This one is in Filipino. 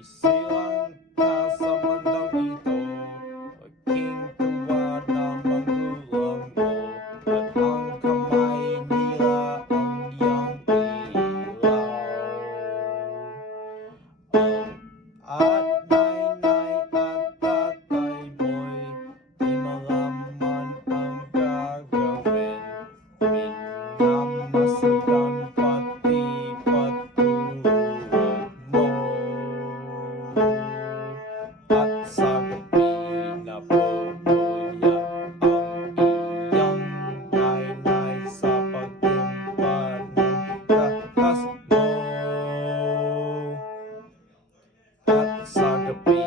Isilang ka sa bandang ito, aking tuwa na magulang mo, at ang kamay nila ang iyong ilaw. At nainay at tatay mo'y di malaman ang gagawin. Minamasadan pati pagtulog mo. At sa gabi napupuyat ang iyong nainay sa pagtimpa ng gatas mo. At sa gabi